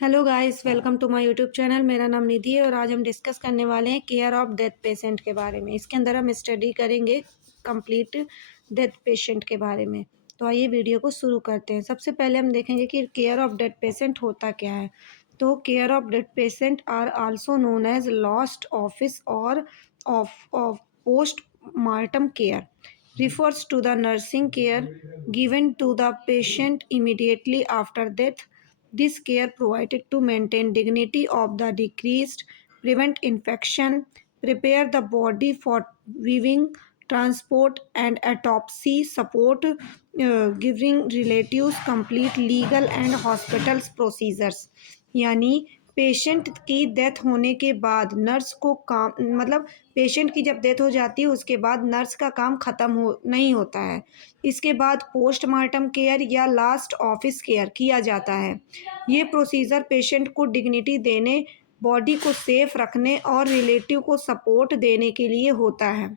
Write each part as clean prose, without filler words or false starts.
Hello guys, welcome to my YouTube channel. मेरा नाम निधि है और आज हम डिस्कस करने वाले हैं केयर ऑफ डेथ पेशेंट के बारे में। इसके अंदर हम स्टडी करेंगे कंप्लीट डेथ पेशेंट के बारे में। तो आइए वीडियो को शुरू करते हैं। सबसे पहले हम देखेंगे कि केयर ऑफ डेथ पेशेंट होता क्या है। तो care of death patient are also known as lost office और of post mortem care refers to the nursing care given to the patient immediately after death. This care provided to maintain dignity of the deceased, prevent infection, prepare the body for viewing, transport, and autopsy, support giving relatives complete legal and hospital procedures. यानी patient की death होने के बाद nurse को काम मतलब patient की जब डेथ हो जाती है उसके बाद नर्स का काम ख़त्म हो नहीं होता है। इसके बाद पोस्टमार्टम केयर या लास्ट ऑफिस केयर किया जाता है। ये प्रोसीजर पेशेंट को डिग्निटी देने, बॉडी को सेफ रखने और रिलेटिव को सपोर्ट देने के लिए होता है।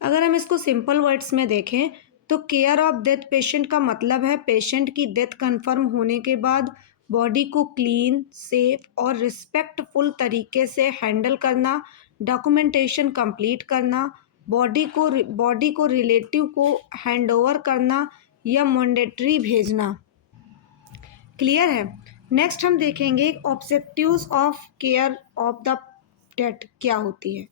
अगर हम इसको सिंपल वर्ड्स में देखें तो केयर ऑफ डेथ पेशेंट का मतलब है पेशेंट की डेथ कंफर्म होने के बाद बॉडी को क्लीन, सेफ और रिस्पेक्टफुल तरीके से हैंडल करना, डॉक्यूमेंटेशन कंप्लीट करना, बॉडी को रिलेटिव को हैंडओवर करना या मैंडेटरी भेजना। क्लियर है। नेक्स्ट हम देखेंगे objectives of care of the death क्या होती है।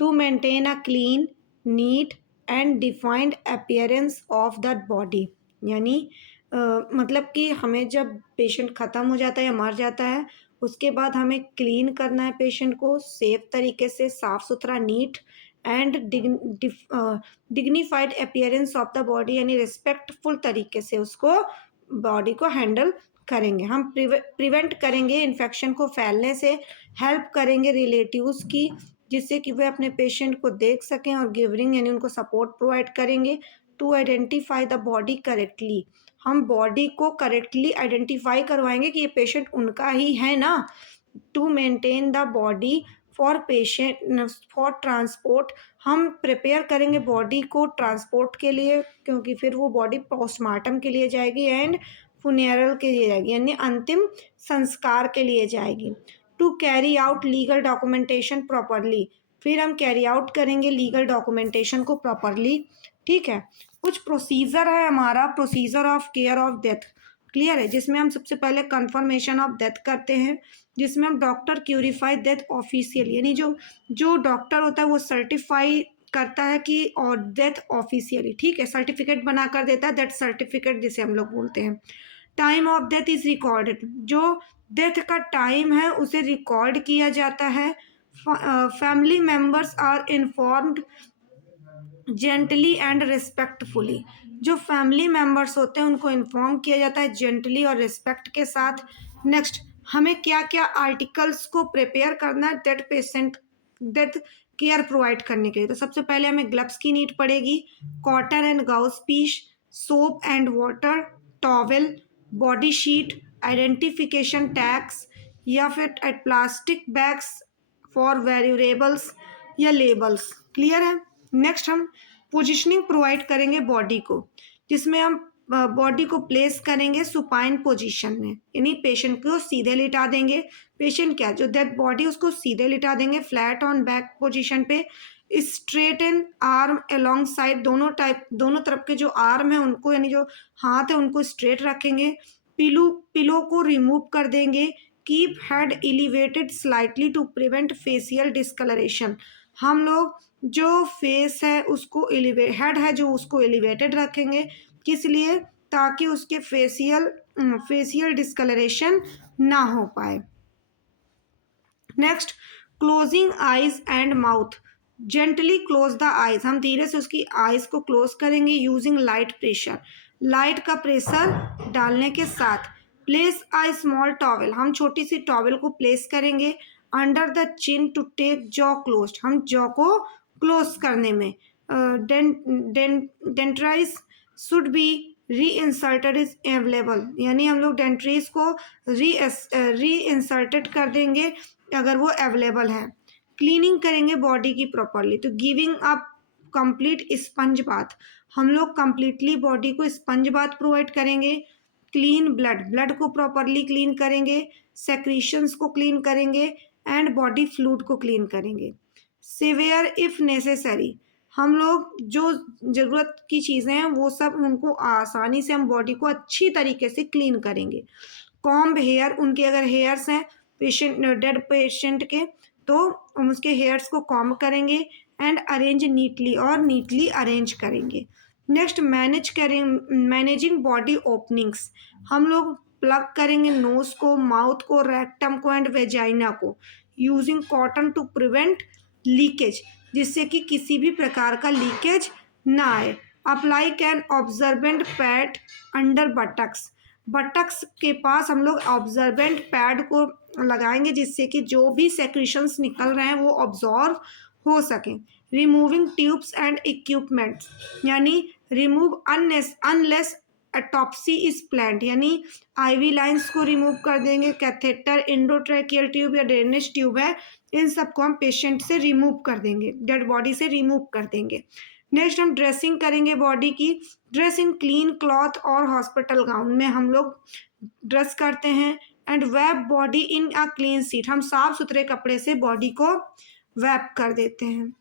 To maintain a clean, neat and defined appearance of the body. यानी मतलब कि हमें जब पेशेंट ख़त्म हो जाता है या मर जाता है उसके बाद हमें क्लीन करना है पेशेंट को सेफ तरीके से, साफ़ सुथरा, neat and dignified appearance of the body यानी रिस्पेक्टफुल तरीके से उसको बॉडी को हैंडल करेंगे। हम प्रिवेंट करेंगे इन्फेक्शन को फैलने से, हेल्प करेंगे रिलेटिव्स की जिससे कि वे अपने पेशेंट को देख सकें और गिवरिंग यानी उनको सपोर्ट प्रोवाइड करेंगे। To identify the body correctly, हम बॉडी को करेक्टली आइडेंटिफाई करवाएंगे कि ये पेशेंट उनका ही है ना। To maintain the body for patient for transport, हम प्रिपेयर करेंगे बॉडी को ट्रांसपोर्ट के लिए क्योंकि फिर वो बॉडी पोस्टमार्टम के लिए जाएगी एंड फुनेरल के लिए जाएगी यानी अंतिम संस्कार के लिए जाएगी। To carry out legal documentation properly, फिर हम कैरी आउट करेंगे लीगल डॉक्यूमेंटेशन को प्रॉपरली। ठीक है। कुछ प्रोसीजर है हमारा, procedure of care of death. Clear है। जिसमें हम सबसे पहले कंफर्मेशन ऑफ डेथ करते हैं जिसमें हम डॉक्टर क्यूरिफाई डेथ ऑफिशियल यानी जो डॉक्टर होता है वो सर्टिफाई करता है कि और डेथ ऑफिशियली, ठीक है, सर्टिफिकेट बना कर देता है, डेथ सर्टिफिकेट जिसे हम लोग बोलते हैं। Time of death is recorded, जो डेथ का टाइम है उसे रिकॉर्ड किया जाता है। Family members are informed gently and respectfully, जो फैमिली मेम्बर्स होते हैं उनको इन्फॉर्म किया जाता है जेंटली और रिस्पेक्ट के साथ। नेक्स्ट, हमें क्या क्या आर्टिकल्स को प्रिपेयर करना है डेथ केयर प्रोवाइड करने के लिए। तो सबसे पहले हमें ग्लव्स की नीड पड़ेगी, cotton and gauze piece, soap and water, towel, body sheet, identification tags या फिर प्लास्टिक बैग्स फॉर वेल्यूरेबल्स या लेबल्स। क्लियर है। नेक्स्ट हम पोजिशनिंग प्रोवाइड करेंगे बॉडी को जिसमें हम बॉडी को प्लेस करेंगे सुपाइन पोजीशन में यानी पेशेंट को सीधे लिटा देंगे। पेशेंट क्या जो डेड बॉडी उसको सीधे लिटा देंगे फ्लैट ऑन बैक पोजीशन पे। Straight and arm along side, दोनों तरफ के जो आर्म है उनको यानी जो हाथ है उनको स्ट्रेट रखेंगे। पिलो को रिमूव कर देंगे। Keep head elevated slightly to prevent facial discoloration, हम लोग जो फेस है उसको हेड है जो उसको एलिवेटेड रखेंगे, किस लिए, ताकि उसके फेशियल डिस्कलरेशन ना हो पाए। Next, closing eyes and mouth, gently close the eyes, हम धीरे से उसकी आइज को क्लोज करेंगे यूजिंग लाइट प्रेशर, लाइट का प्रेशर डालने के साथ। प्लेस अ स्मॉल टॉवेल, हम छोटी सी टॉवेल को प्लेस करेंगे under the chin to take jaw close, हम जॉ को क्लोज करने में। Dentures should be reinserted is available, यानी हम लोग डेंट्रीज को री इंसर्टेड कर देंगे अगर वो अवेलेबल है। क्लीनिंग करेंगे बॉडी की प्रॉपरली, तो giving up complete sponge bath, हम लोग कंप्लीटली बॉडी को स्पंज बाथ प्रोवाइड करेंगे। क्लीन ब्लड को प्रॉपरली क्लीन करेंगे, सेक्रीशंस को क्लीन करेंगे एंड बॉडी फ्लूइड को क्लीन करेंगे। सिवियर इफ नेसेसरी, हम लोग जो ज़रूरत की चीज़ें हैं वो सब उनको आसानी से हम बॉडी को अच्छी तरीके से क्लीन करेंगे। कॉम्ब हेयर, उनके अगर हेयर्स हैं डेड पेशेंट के तो हम उसके हेयर्स को कॉम्ब करेंगे एंड अरेंज नीटली और नीटली अरेंज करेंगे। नेक्स्ट मैनेजिंग बॉडी ओपनिंग्स, हम लोग प्लग करेंगे नोज को, माउथ को, रेक्टम को एंड वेजाइना को using cotton to prevent leakage, जिससे कि किसी भी प्रकार का लीकेज ना आए। Apply can absorbent pad under buttocks, buttocks के पास हम लोग ऑब्जर्वेंट पैड को लगाएंगे जिससे कि जो भी सेक्रेशंस निकल रहे हैं वो ऑब्जॉर्व हो सकें। रिमूविंग ट्यूब्स एंड इक्विपमेंट्स, यानी रिमूव अनलेस एटॉप्सी इज प्लान्ड, यानी आईवी लाइंस को रिमूव कर देंगे। कैथेटर, एंडोट्रैकियल ट्यूब या ड्रेनेज ट्यूब है, इन सबको हम पेशेंट से रिमूव कर देंगे, डेड बॉडी से रिमूव कर देंगे। नेक्स्ट हम ड्रेसिंग करेंगे बॉडी की। ड्रेस इन क्लीन क्लॉथ और हॉस्पिटल गाउन में हम लोग ड्रेस करते हैं। And wrap body in a clean sheet, हम साफ सुथरे कपड़े से बॉडी को वैप कर देते हैं।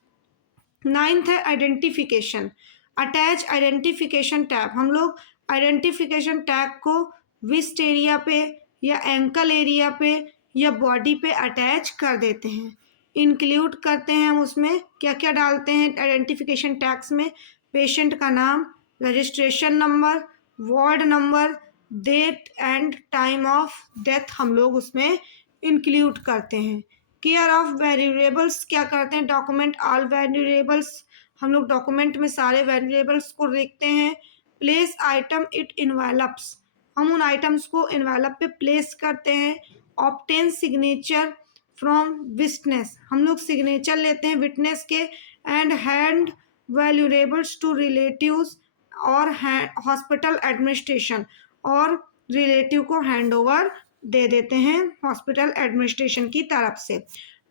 9th है आइडेंटिफिकेशन। अटैच आइडेंटिफिकेशन टैग, हम लोग आइडेंटिफिकेशन टैग को विस्ट एरिया पे या एंकल एरिया पे या बॉडी पे अटैच कर देते हैं। इंक्लूड करते हैं हम उसमें क्या क्या डालते हैं आइडेंटिफिकेशन टैग्स में, पेशेंट का नाम, registration number, ward number, date and time of death हम लोग उसमें इंक्लूड करते हैं। केयर ऑफ वेरिएबल्स क्या करते हैं, डॉक्यूमेंट ऑल वेरिएबल्स, हम लोग डॉक्यूमेंट में सारे वेरिएबल्स को देखते हैं। प्लेस आइटम इट इन्वेलप्स, हम उन आइटम्स को इन्वेलप पे प्लेस करते हैं। ऑब्टेन सिग्नेचर फ्रॉम विटनेस, हम लोग सिग्नेचर लेते हैं विटनेस के। And hand valuables to relatives और हॉस्पिटल एडमिनिस्ट्रेशन, और रिलेटिव को हैंड ओवर दे देते हैं हॉस्पिटल एडमिनिस्ट्रेशन की तरफ से।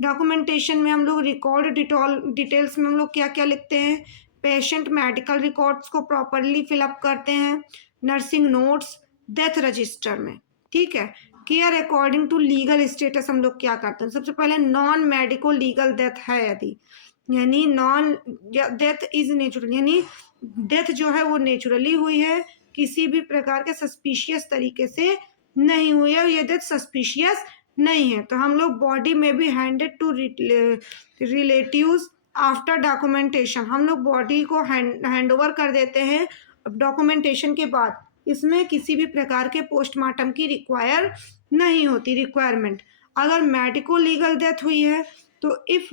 डॉक्यूमेंटेशन में हम लोग रिकॉर्ड डिटेल्स में हम लोग क्या क्या लिखते हैं, पेशेंट मेडिकल रिकॉर्ड्स को प्रॉपरली फिलअप करते हैं। नर्सिंग नोट्स, डेथ रजिस्टर में, ठीक है। Care according to legal status, हम लोग क्या करते हैं, सबसे पहले नॉन मेडिको लीगल डेथ है यदि, यानी नॉन डेथ इज नेचुरल, यानी डेथ जो है वो नेचुरली हुई है, किसी भी प्रकार के सस्पिशियस तरीके से नहीं हुई है, ये डेथ सस्पिशियस नहीं है, तो हम लोग बॉडी में भी handed to relatives after documentation, हम लोग बॉडी को हैंड ओवर कर देते हैं डॉक्यूमेंटेशन के बाद। इसमें किसी भी प्रकार के पोस्टमार्टम की रिक्वायरमेंट। अगर मेडिको लीगल डेथ हुई है तो इफ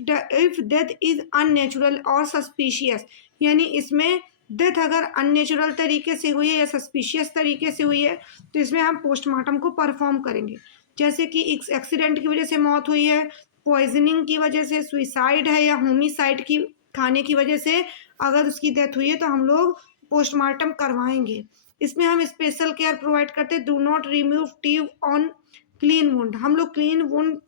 डेथ इज अननेचुरल और सस्पिशियस, यानी इसमें डेथ अगर अननेचुरल तरीके से हुई है या सस्पिशियस तरीके से हुई है तो इसमें हम पोस्टमार्टम को परफॉर्म करेंगे। जैसे कि एक्सीडेंट की वजह से मौत हुई है, पॉइजनिंग की वजह से, सुइसाइड है या होमिसाइड की खाने की वजह से अगर उसकी डेथ हुई है तो हम लोग पोस्टमार्टम करवाएंगे। इसमें हम स्पेशल केयर प्रोवाइड करते हैं। Do not remove tube on clean wound, हम लोग क्लीन वुंड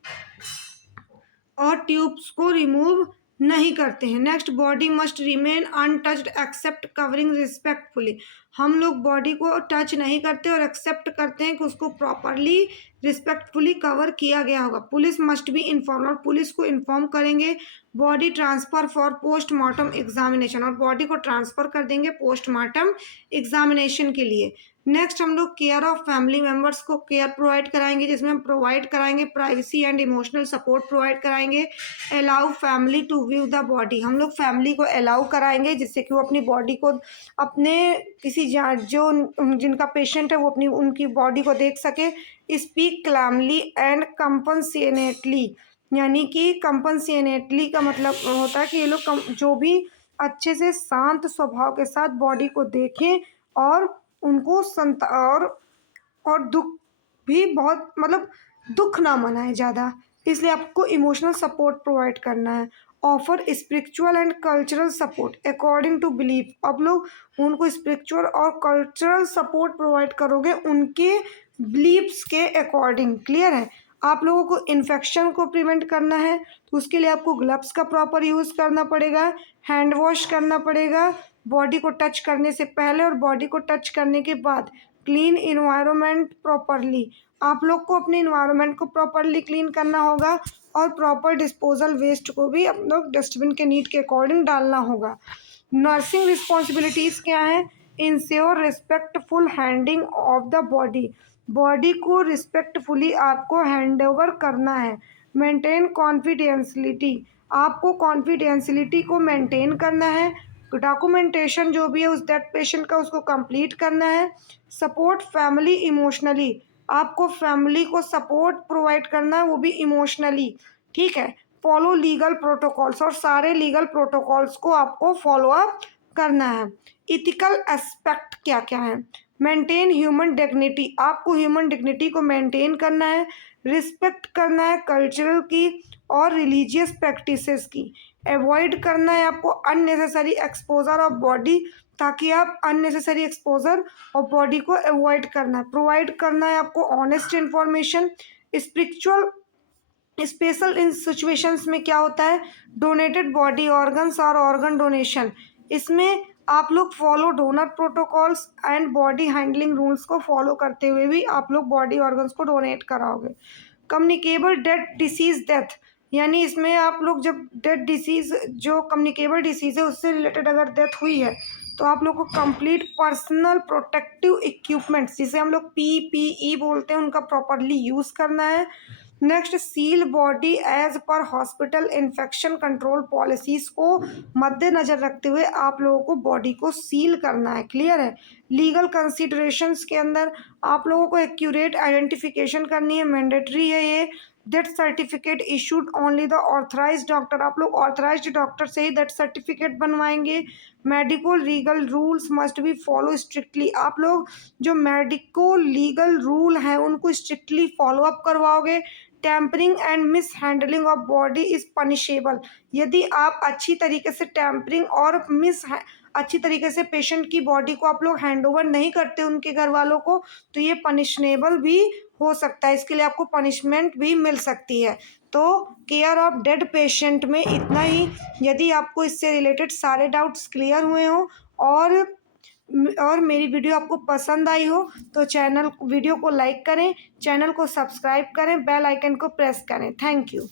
और ट्यूब्स को रिमूव नहीं करते हैं। Next, body must remain untouched except covering respectfully, हम लोग बॉडी को टच नहीं करते और एक्सेप्ट करते हैं कि उसको प्रॉपरली रिस्पेक्टफुली कवर किया गया होगा। पुलिस मस्ट बी इन्फॉर्म, और पुलिस को इन्फॉर्म करेंगे। Body transfer for postmortem examination, और बॉडी को ट्रांसफ़र कर देंगे पोस्टमार्टम एग्जामिनेशन के लिए। नेक्स्ट, हम लोग केयर ऑफ फैमिली मेम्बर्स को केयर प्रोवाइड कराएंगे, जिसमें हम प्रोवाइड कराएंगे privacy and emotional support provide कराएंगे। Allow family to view the body, हम लोग फैमिली को अलाउ कराएंगे जिससे कि वो अपनी बॉडी को अपने किसी जो जिनका पेशेंट है वो अपनी उनकी बॉडी को देख सके। स्पीक क्लैमली एंड कंपनसेनेटली, यानी कि कंपनसेनेटली का मतलब होता है कि ये लोग जो भी अच्छे से शांत स्वभाव के साथ बॉडी को देखें और उनको और दुख भी बहुत मतलब दुख ना मनाए ज़्यादा, इसलिए आपको इमोशनल सपोर्ट प्रोवाइड करना है। Offer spiritual and cultural support according to belief, अब लोग उनको स्पिरिचुअल और कल्चरल सपोर्ट प्रोवाइड करोगे उनके बिलीव्स के अकॉर्डिंग। क्लियर है। आप लोगों को इन्फेक्शन को प्रिवेंट करना है तो उसके लिए आपको ग्लव्स का प्रॉपर यूज़ करना पड़ेगा, हैंड वॉश करना पड़ेगा बॉडी को टच करने से पहले और बॉडी को टच करने के बाद। क्लीन इन्वायरमेंट प्रॉपरली, आप लोग को अपने इन्वायरमेंट को प्रॉपरली क्लीन करना होगा और प्रॉपर डिस्पोजल वेस्ट को भी आप लोग डस्टबिन के नीड के अकॉर्डिंग डालना होगा। नर्सिंग रिस्पॉन्सिबिलिटीज़ क्या है? Ensure respectful handing of the body, body को रिस्पेक्टफुली आपको हैंड ओवर करना है। मेंटेन कॉन्फिडेंशियलिटी, आपको कॉन्फिडेंशियलिटी को मेंटेन करना है। डॉक्यूमेंटेशन जो भी है उस दैट पेशेंट का उसको कंप्लीट करना है। सपोर्ट फैमिली इमोशनली, आपको फैमिली को सपोर्ट प्रोवाइड करना है, वो भी इमोशनली, ठीक है। फॉलो लीगल प्रोटोकॉल्स, और सारे लीगल प्रोटोकॉल्स को आपको फॉलो अप करना है। इथिकल एस्पेक्ट क्या क्या है? मेंटेन ह्यूमन डिग्निटी, आपको ह्यूमन डिग्निटी को मेंटेन करना है, रिस्पेक्ट करना है कल्चरल की और रिलीजियस प्रैक्टिसेस की, अवॉइड करना है आपको अननेसेसरी एक्सपोजर ऑफ बॉडी, ताकि आप अननेसेसरी एक्सपोजर और बॉडी को अवॉइड करना है। प्रोवाइड करना है आपको honest information. Spiritual special in situations में क्या होता है? डोनेटेड बॉडी ऑर्गन्स और ऑर्गन डोनेशन, इसमें आप लोग follow donor protocols and body handling rules को फॉलो करते हुए भी आप लोग बॉडी ऑर्गन्स को डोनेट कराओगे। कम्युनिकेबल डेथ डिसीज डेथ, यानी इसमें आप लोग जब डेथ डिसीज जो कम्युनिकेबल डिसीज है उससे रिलेटेड अगर डेथ हुई है तो आप लोग को कंप्लीट पर्सनल प्रोटेक्टिव इक्विपमेंट्स, जिसे हम लोग PPE बोलते हैं, उनका प्रॉपरली यूज़ करना है। Next, seal body as per hospital infection control policies को मद्देनज़र रखते हुए आप लोगों को बॉडी को सील करना है। क्लियर है? लीगल कंसिडरेशंस के अंदर आप लोगों को एक्यूरेट आइडेंटिफिकेशन करनी है, मैंडेटरी है ये। Death certificate issued only the authorised doctor, आप लोग ऑथराइज्ड डॉक्टर से ही डेथ सर्टिफिकेट बनवाएंगे। Medico legal rules must be follow strictly, आप लोग जो मेडिको लीगल रूल हैं उनको स्ट्रिक्टली फॉलो अप करवाओगे। Tampering and miss handling of body is punishable, यदि आप अच्छी तरीके से टैम्परिंग और अच्छी तरीके से पेशेंट की बॉडी को आप लोग हैंड ओवर नहीं करते उनके घर वालों को, तो ये पनिशनेबल भी हो सकता है, इसके लिए आपको पनिशमेंट भी मिल सकती है। तो केयर ऑफ डेड पेशेंट में इतना ही। यदि आपको इससे रिलेटेड सारे डाउट्स क्लियर हुए हों और मेरी वीडियो आपको पसंद आई हो तो वीडियो को लाइक करें, चैनल को सब्सक्राइब करें, बेल आइकन को प्रेस करें। Thank you.